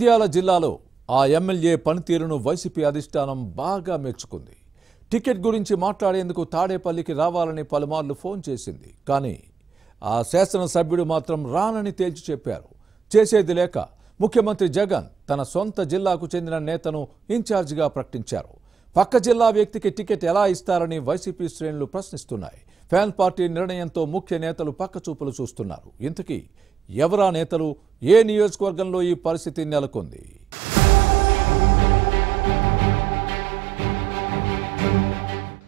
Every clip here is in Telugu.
నంద్యాల జిల్లాలో ఆ ఎమ్మెల్యే పనితీరును వైసీపీ అధిష్టానం బాగా మెచ్చుకుంది. టికెట్ గురించి మాట్లాడేందుకు తాడేపల్లికి రావాలని పలుమార్లు ఫోన్ చేసింది. కానీ ఆ శాసనసభ్యుడు మాత్రం రానని తేల్చి చెప్పారు. చేసేది లేక ముఖ్యమంత్రి జగన్ తన సొంత జిల్లాకు చెందిన నేతను ఇన్ఛార్జిగా ప్రకటించారు. పక్క జిల్లా వ్యక్తికి టికెట్ ఎలా ఇస్తారని వైసీపీ శ్రేణులు ప్రశ్నిస్తున్నాయి. ఫ్యాన్ పార్టీ నిర్ణయంతో ముఖ్య నేతలు పక్కచూపులు చూస్తున్నారు. ఇంతకీ ఎవరా నేతలు? ఏ నియోజకవర్గంలో ఈ పరిస్థితి నెలకొంది?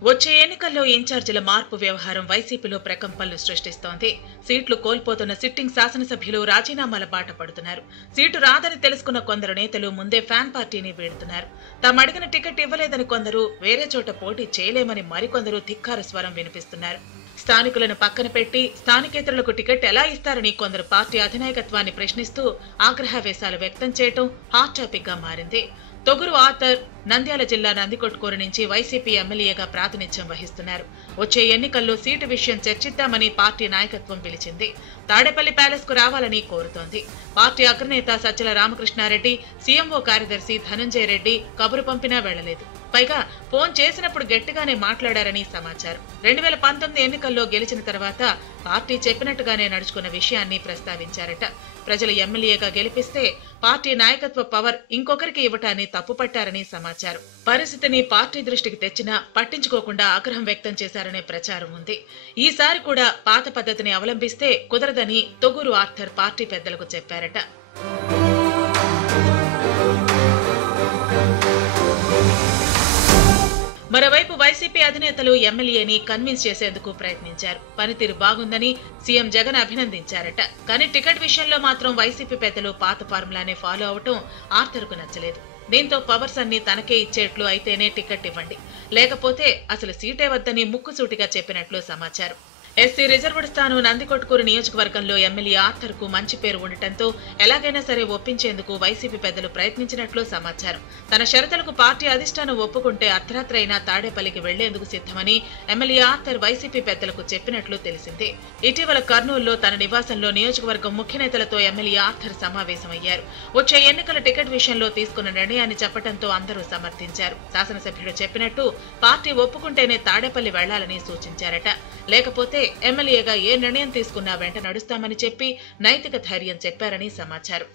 వచ్చే ఎన్నికల్లో ఇన్ఛార్జీల మార్పు వ్యవహారం వైసీపీలో ప్రకంపనలు సృష్టిస్తోంది. సీట్లు కోల్పోతున్న సిట్టింగ్ శాసనసభ్యులు రాజీనామాల బాట పడుతున్నారు. సీటు రాదని తెలుసుకున్న కొందరు నేతలు ముందే ఫ్యాన్ పార్టీని వీడుతున్నారు. తాము అడిగిన టికెట్ ఇవ్వలేదని కొందరు, వేరే చోట పోటీ చేయలేమని మరికొందరు ధిక్కార స్వరం వినిపిస్తున్నారు. స్థానికులను పక్కన పెట్టి స్థానికేతరులకు టికెట్ ఎలా ఇస్తారని కొందరు పార్టీ అధినాయకత్వాన్ని ప్రశ్నిస్తూ ఆగ్రహావేశాలు వ్యక్తం చేయడం హాట్ టాపిక్ గా మారింది. తొగురు ఆర్థర్ నంద్యాల జిల్లా నందికొట్కూరు నుంచి వైసీపీ ఎమ్మెల్యేగా ప్రాతినిధ్యం వహిస్తున్నారు. వచ్చే ఎన్నికల్లో సీటు విషయం చర్చిద్దామని పార్టీ నాయకత్వం పిలిచింది. తాడేపల్లి ప్యాలెస్ కు రావాలని కోరుతోంది. పార్టీ అగ్రనేత సజ్జల రామకృష్ణారెడ్డి, సీఎంఓ కార్యదర్శి ధనంజయ రెడ్డి కబురు పంపినా వెళ్లలేదు. పైగా ఫోన్ చేసినప్పుడు గట్టిగానే మాట్లాడారని సమాచారం. 2019 ఎన్నికల్లో గెలిచిన తర్వాత పార్టీ చెప్పినట్టుగానే నడుచుకున్న విషయాన్ని ప్రస్తావించారట. ప్రజలు ఎమ్మెల్యేగా గెలిపిస్తే పార్టీ నాయకత్వ పవర్ ఇంకొకరికి ఇవ్వటాన్ని తప్పుపట్టారని సమాచారం. పరిస్థితిని పార్టీ దృష్టికి తెచ్చినా పట్టించుకోకుండా ఆగ్రహం వ్యక్తం చేశారనే ప్రచారం ఉంది. ఈసారి కూడా పాత పద్ధతిని అవలంబిస్తే కుదరదని తొగురు ఆర్థర్ పార్టీ పెద్దలకు చెప్పారట. మరోవైపు వైసీపీ అధినేతలు ఎమ్మెల్యేని కన్విన్స్ చేసేందుకు ప్రయత్నించారు. పనితీరు బాగుందని సీఎం జగన్ అభినందించారట. కానీ టికెట్ విషయంలో మాత్రం వైసీపీ పెద్దలు పాత ఫార్ములానే ఫాలో అవటం ఆర్థర్కు నచ్చలేదు. దీంతో పవర్స్ అన్ని తనకే ఇచ్చేట్లు అయితేనే టికెట్ ఇవ్వండి, లేకపోతే అసలు సీటే వద్దని ముక్కుసూటిగా చెప్పినట్లు సమాచారం. ఎస్సీ రిజర్వ్డ్ స్థానం నందికొట్కూరు నియోజకవర్గంలో ఎమ్మెల్యే ఆర్థర్ కు మంచి పేరు ఉండటంతో ఎలాగైనా సరే ఒప్పించేందుకు వైసీపీ పెద్దలు ప్రయత్నించినట్లు సమాచారం. తన షరతులకు పార్టీ అధిష్టానం ఒప్పుకుంటే అర్ధరాత్రి అయినా తాడేపల్లికి వెళ్లేందుకు సిద్ధమని ఎమ్మెల్యే ఆర్థర్ వైసీపీ పెద్దలకు చెప్పినట్లు తెలిసింది. ఇటీవల కర్నూలులో తన నివాసంలో నియోజకవర్గం ముఖ్య నేతలతో ఎమ్మెల్యే ఆర్థర్ సమావేశమయ్యారు. వచ్చే ఎన్నికల టికెట్ విషయంలో తీసుకున్న నిర్ణయాన్ని చెప్పడంతో అందరూ సమర్థించారు. శాసనసభ్యుడు చెప్పినట్టు పార్టీ ఒప్పుకుంటేనే తాడేపల్లి వెళ్లాలని సూచించారట. లేకపోతే ఎమ్మెల్యేగా ఏ నిర్ణయం తీసుకున్నా వెంట నడుస్తామని చెప్పి నైతిక ధైర్యం చెప్పారని సమాచారం.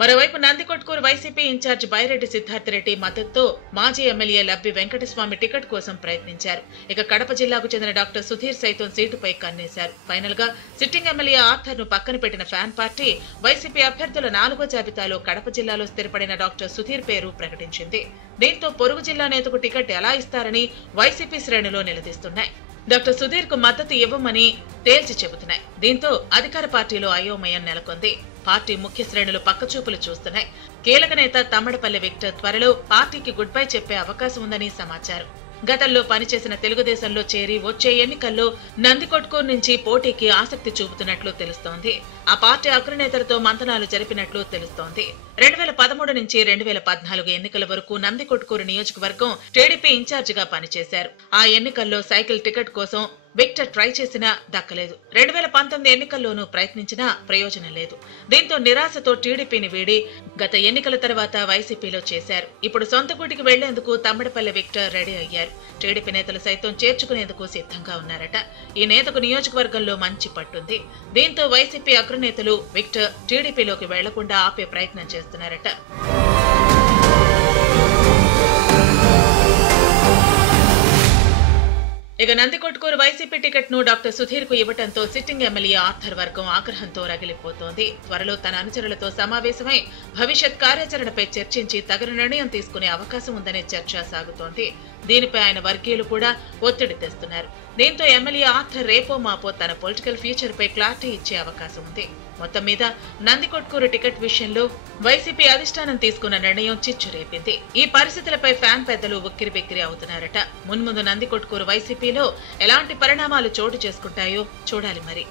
మరోవైపు నందికొట్కూరు వైసీపీ ఇన్ఛార్జ్ బైరెడ్డి సిద్ధార్థరెడ్డి మద్దతుతో మాజీ ఎమ్మెల్యే లబ్బి వెంకటస్వామి టికెట్ కోసం ప్రయత్నించారు. ఇక కడప జిల్లాకు చెందిన డాక్టర్ సుధీర్ సైతం సీటుపై కన్నేశారు. ఫైనల్ గా సిట్టింగ్ ఎమ్మెల్యే ఆర్థర్ ను పక్కన పెట్టిన ఫ్యాన్ పార్టీ వైసీపీ అభ్యర్థుల 4వ జాబితాలో కడప జిల్లాలో స్థిరపడిన డాక్టర్ సుధీర్ పేరు ప్రకటించింది. దీంతో పొరుగు జిల్లా నేతకు టికెట్ ఎలా ఇస్తారని వైసీపీ శ్రేణులు నిలదీస్తున్నాయి. డాక్టర్ సుధీర్ కు మద్దతు ఇవ్వమని తేల్చి చెబుతున్నాయి. దీంతో అధికార పార్టీలో అయోమయం నెలకొంది. పార్టీ ముఖ్య శ్రేణులు పక్కచూపులు చూస్తున్నాయి. కీలక నేత తమ్మడపల్లి విక్టర్ త్వరలో పార్టీకి గుడ్ బై చెప్పే అవకాశం ఉందని సమాచారం. గతంలో పనిచేసిన తెలుగుదేశంలో చేరి వచ్చే ఎన్నికల్లో నందికొట్కూరు నుంచి పోటీకి ఆసక్తి చూపుతున్నట్లు తెలుస్తోంది. ఆ పార్టీ అగ్రనేతలతో మంతనాలు జరిపినట్లు తెలుస్తోంది. 2013 నుంచి 2014 ఎన్నికల వరకు నందికొట్కూరు నియోజకవర్గం టీడీపీ ఇన్ఛార్జిగా పనిచేశారు. ఆ ఎన్నికల్లో సైకిల్ టికెట్ కోసం విక్టర్ ట్రై చేసినా దక్కలేదు. 2019 ఎన్నికల్లోనూ ప్రయత్నించినా ప్రయోజనం లేదు. దీంతో నిరాశతో టీడీపీని వీడి గత ఎన్నికల తర్వాత వైసీపీలో చేశారు. ఇప్పుడు సొంత గూటికి వెళ్లేందుకు తమ్మడపల్లి విక్టర్ రెడీ అయ్యారు. టీడీపీ నేతలు సైతం చేర్చుకునేందుకు సిద్ధంగా ఉన్నారట. ఈ నేతకు నియోజకవర్గంలో మంచి పట్టుంది. దీంతో వైసీపీ అగ్రనేతలు విక్టర్ టీడీపీలోకి వెళ్లకుండా ఆపే ప్రయత్నం చేస్తున్నారట. ఇక నందికొట్కూరు వైసీపీ టికెట్ ను డాక్టర్ సుధీర్ కు ఇవ్వడంతో సిట్టింగ్ ఎమ్మెల్యే ఆర్థర్ వర్గం ఆగ్రహంతో రగిలిపోతోంది. త్వరలో తన అనుచరులతో సమావేశమై భవిష్యత్ కార్యాచరణపై చర్చించి తగిన నిర్ణయం తీసుకునే అవకాశం ఉందనే చర్చ సాగుతోంది. దీనిపై ఆయన వర్గీయులు కూడా ఒత్తిడి తెస్తున్నారు. దీంతో ఎమ్మెల్యే ఆర్థర్ రేపో మాపో తన పొలిటికల్ ఫ్యూచర్ పై క్లారిటీ ఇచ్చే అవకాశం ఉంది. మొత్తం మీద నందికొట్కూరు టికెట్ విషయంలో వైసీపీ అధిష్టానం తీసుకున్న నిర్ణయం చిచ్చురేపింది. ఈ పరిస్థితులపై ఫ్యాన్ పెద్దలు ఉక్కిరిబిక్కిరి అవుతున్నారట. మున్ముందు నందికొట్కూరు వైసీపీలో ఎలాంటి పరిణామాలు చోటు చేసుకుంటాయో చూడాలి మరి.